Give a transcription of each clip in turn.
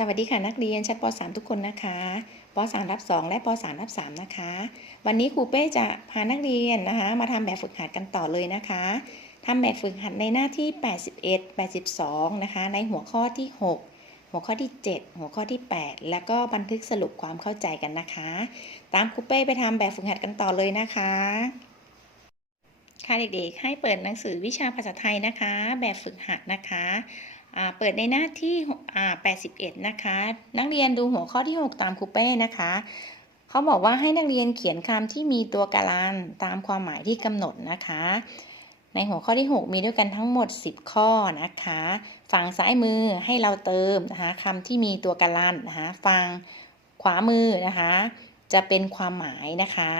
สวัสดีค่ะนักเรียนชั้นป .3 ทุกคนนะคะป .3 รับ 2 และป .3 รับ 3 นะคะ วันนี้ครูเป้จะพานักเรียนนะคะ มาทำแบบฝึกหัดกันต่อเลยนะคะทำแบบฝึกหัดในหน้าที่ 81 82 นะคะ ในหัวข้อที่ 6 หัวข้อที่ 7 หัวข้อที่ 8 แล้วก็บันทึกสรุปความเข้าใจกันนะคะ ตามครูเป้ไปทำแบบฝึกหัดกันต่อเลยนะคะ ค่ะเด็กๆ ให้เปิดหนังสือวิชาภาษาไทยนะคะ แบบฝึกหัดนะคะ เปิดในหน้าที่ 81 นะคะ นักเรียนดูหัวข้อที่ 6 ตามครูเป้นะคะ เขาบอกว่าให้นักเรียนเขียนคำที่มีตัวการันตามความหมายที่กำหนดนะคะ ในหัวข้อที่ 6 มีด้วยกันทั้งหมด 10 ข้อนะคะ ฝั่งซ้ายมือให้เราเติมนะคะคำที่มีตัวการันนะคะ ฝั่งขวามือนะคะ จะเป็นความหมายนะคะ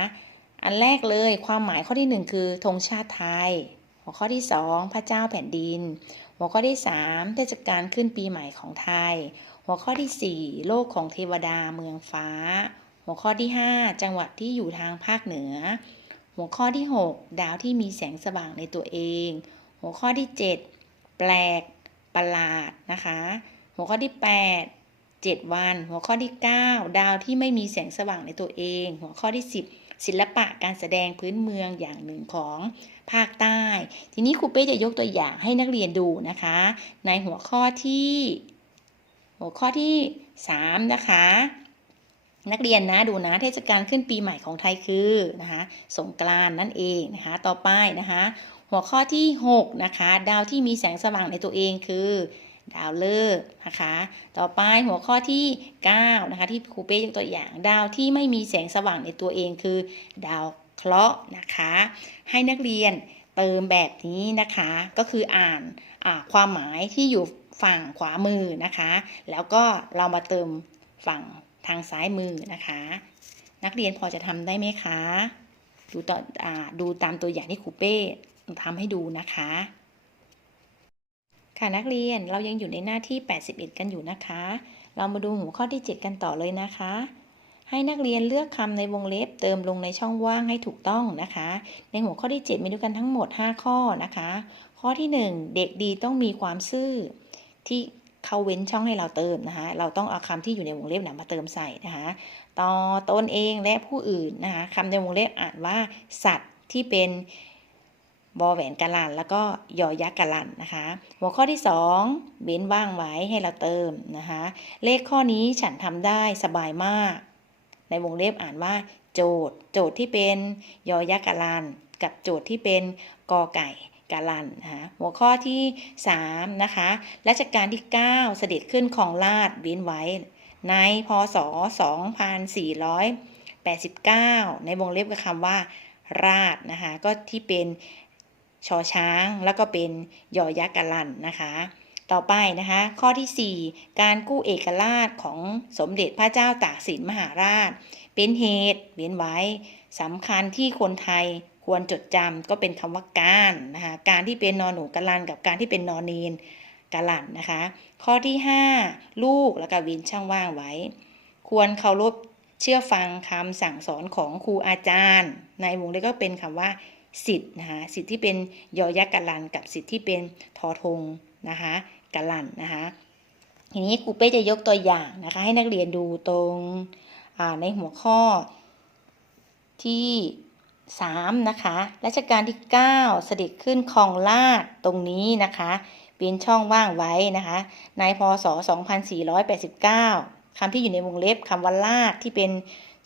อันแรกเลยความหมายข้อที่ 1 คือธงชาติไทย หัวข้อที่ 2 พระเจ้าแผ่นดิน หัวข้อที่ 3 เทศกาลขึ้นปีใหม่ของไทย หัวข้อที่ 4 โลกของเทวดาเมืองฟ้า หัวข้อที่ 5 จังหวัดที่อยู่ทางภาคเหนือ หัวข้อที่ 6 ดาวที่มีแสงสว่างในตัวเอง หัวข้อที่ 7 แปลกประหลาดนะคะ หัวข้อที่ 8 7 วัน หัวข้อที่ 9 ดาวที่ไม่มีแสงสว่างในตัวเอง หัวข้อที่ 10 ศิลปะการแสดงพื้นเมืองอย่างหนึ่งของภาคใต้ ทีนี้ครูเป้จะยกตัวอย่างให้นักเรียนดูนะคะ ในหัวข้อที่ หัวข้อที่ 3 นะคะนักเรียนนะดูนะเทศกาลขึ้นปีใหม่ของไทยคือนะคะสงกรานนั่นเองนะคะต่อไปนะคะ หัวข้อที่ 6 นะคะ ดาวที่มีแสงสว่างในตัวเองคือ ดาวฤกษ์นะคะ ต่อไปหัวข้อที่ 9 นะคะ ที่ครูเป้ยกตัวอย่าง ดาวที่ไม่มีแสงสว่างในตัวเองคือ ดาวเคราะห์นะคะ ให้นักเรียนเติมแบบนี้นะคะ ก็คืออ่านความหมายที่อยู่ฝั่งขวามือนะคะ แล้วก็เรามาเติมฝั่งทางซ้ายมือนะคะ นักเรียนพอจะทำได้ไหมคะ ดูต่ออาดูตามตัวอย่างที่ครูเป้ทำให้ดูนะคะ ค่ะนักเรียนเรายังอยู่ในหน้าที่ 81 กันอยู่นะคะ เรามาดูหัวข้อที่ 7 กันต่อเลยนะคะ ให้นักเรียนเลือกคำในวงเล็บเติมลงในช่องว่างให้ถูกต้องนะคะ ในหัวข้อที่ 7 มีด้วยกันทั้งหมด 5 ข้อนะคะ ข้อที่ 1 เด็กดีต้องมีความซื่อที่เขาเว้นช่องให้เราเติมนะคะ เราต้องเอาคำที่อยู่ในวงเล็บนะมาเติมใส่นะคะ ต่อตนเองและผู้อื่นนะคะคำในวงเล็บอ่านว่าสัตว์ที่เป็น บอแหวนกะลัน แล้วก็ยอยักษ์กะลันนะคะ หัวข้อที่ 2เบ้นว่างไว้ให้เราเติมนะคะ เลขข้อนี้ฉันทำได้สบายมาก ในวงเล็บอ่านว่า โจทย์ โจทย์ที่เป็นยอยักษ์กะลัน กับโจทย์ที่เป็นกอไก่กาลันนะคะหัวข้อที่ 3 นะคะรัชกาลที่ 9 เสด็จขึ้นของราชเว้นไว้ ในพศ 2489 ในวงเล็บกับคำว่า ราชนะคะ ก็ที่เป็น ชอช้าง แล้วก็เป็นยอยักษ์กาลันนะคะ ต่อไปนะคะ ข้อที่ 4 การกู้เอกราชของสมเด็จพระเจ้าตากสินมหาราช เป็นเหตุเว้นไว้สำคัญที่คนไทยควรจดจำก็เป็นคำว่าการนะคะการที่เป็นนอนหนูกะลันกับการที่เป็นนอนเนนกะลันนะคะ ข้อที่ 5 ลูกแล้วก็วินช่างว่างไว้ ควรเคารพเชื่อฟังคำสั่งสอนของครูอาจารย์ ในวงเล็บก็เป็นคำว่า สิทธิ์นะคะสิทธิ์ที่เป็นยอยักษ์กะลัน กับสิทธิ์ที่เป็นทอทงนะคะกะลันนะคะทีนี้ครูเป้จะยกตัวอย่างนะคะให้นักเรียนดูตรงในหัวข้อที่3นะคะรัชกาลที่ 9 เสด็จขึ้นครองราชย์ตรงนี้นะคะเป็นช่องว่างไว้นะคะในพศ 2489คำที่อยู่ในวงเล็บคำว่าราชที่เป็น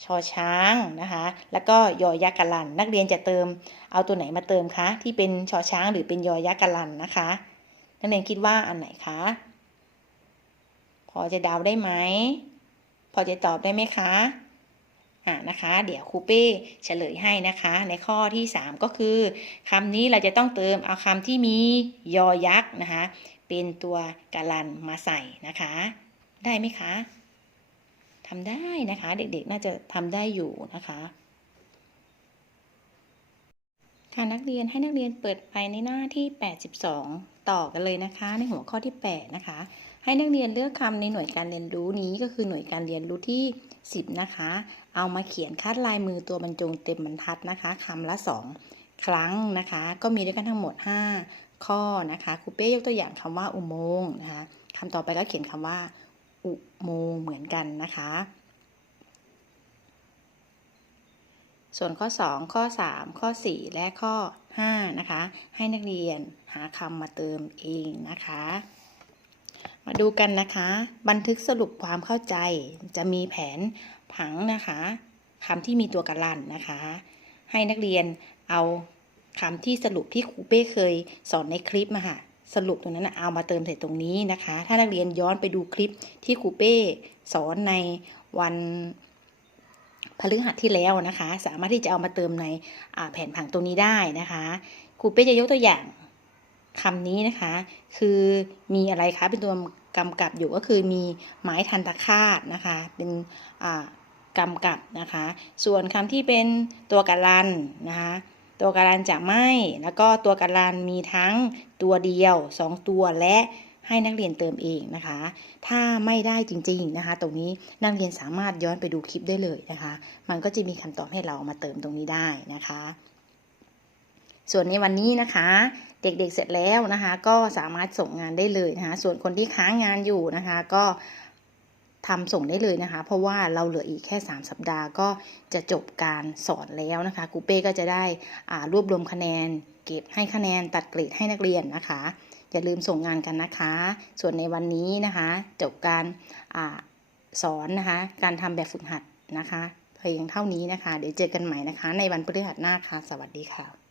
ชอช้างนะคะ แล้วก็ยอยักษ์กะลัน นักเรียนจะเติมเอาตัวไหนมาเติมคะที่เป็นชอช้างหรือเป็นยอยักษ์กะลันนะคะนักเรียนคิดว่าอันไหนคะพอจะเดาได้ไหมพอจะตอบได้ไหมคะอ่านะคะ เดี๋ยวครูเป้เฉลยให้นะคะ ในข้อที่ 3 ก็คือคำนี้เราจะต้องเติมเอาคำที่มียอยักษ์นะคะ เป็นตัวกาลันมาใส่นะคะ ได้ไหมคะ ทำได้นะคะ เด็กๆ น่าจะทำได้อยู่นะคะค่ะนักเรียนให้นักเรียนเปิดไปในหน้าที่ 82 ต่อกันเลยนะคะ ในหัวข้อที่ 8 นะคะ ให้นักเรียนเลือกคำในหน่วยการเรียนรู้นี้ก็คือหน่วยการเรียนรู้ที่ 10 นะคะ เอามาเขียนคัดลายมือตัวบรรจงเต็มบรรทัดนะคะคำละ 2 ครั้งนะคะ ก็มีด้วยกันทั้งหมด 5 ข้อนะคะครูเป้ยกตัวอย่างคำว่าอุโมงค์นะคะคำต่อไปก็เขียนคำว่า อุโมงเหมือนกันนะคะ ส่วนข้อ 2 ข้อ 3 ข้อ 4 และข้อ 5 นะคะ ให้นักเรียนหาคำมาเติมเองนะคะ มาดูกันนะคะ บันทึกสรุปความเข้าใจจะมีแผนผังนะคะคำที่มีตัวการันนะคะ ให้นักเรียนเอาคำที่สรุปที่ครูเป้เคยสอนในคลิปมาค่ะ สรุปตรงนั้นนะเอามาเติมใส่ตรงนี้นะคะ ถ้านักเรียนย้อนไปดูคลิปที่ครูเป้สอนในวันพฤหัสที่แล้วนะคะ สามารถที่จะเอามาเติมในแผนผังตรงนี้ได้นะคะครูเป้จะยกตัวอย่างคำนี้นะคะ คือมีอะไรคะเป็นตัวกำกับอยู่ก็คือมีไม้ทันตคาตนะคะ เป็นอ่ากำกับนะคะ ส่วนคำที่เป็นตัวการันนะคะ ตัวการันจะไม่ แล้วก็ตัวการันมีทั้งตัวเดียว 2 ตัวและให้นักเรียนเติมเองนะคะ ถ้าไม่ได้จริงๆนะคะ ตรงนี้นักเรียนสามารถย้อนไปดูคลิปได้เลยนะคะ มันก็จะมีคำตอบให้เรามาเติมตรงนี้ได้นะคะ ส่วนในวันนี้นะคะ เด็กๆเสร็จแล้วนะคะ ก็สามารถส่งงานได้เลยนะคะ ส่วนคนที่ค้างงานอยู่นะคะ ก็ ทำส่งได้เลยนะคะ เพราะว่าเราเหลืออีกแค่ 3 สัปดาห์ก็จะจบการสอนแล้วนะคะครูเป้ก็จะได้รวบรวมคะแนน เก็บให้คะแนนตัดเกรดให้นักเรียนนะคะ อย่าลืมส่งงานกันนะคะ ส่วนในวันนี้นะคะ จบการอสอนนะคะ การทำแบบฝึกหัดนะคะเพียงเท่านี้นะคะ เดี๋ยวเจอกันใหม่นะคะ ในวันพฤหัสหน้าค่ะ สวัสดีค่ะ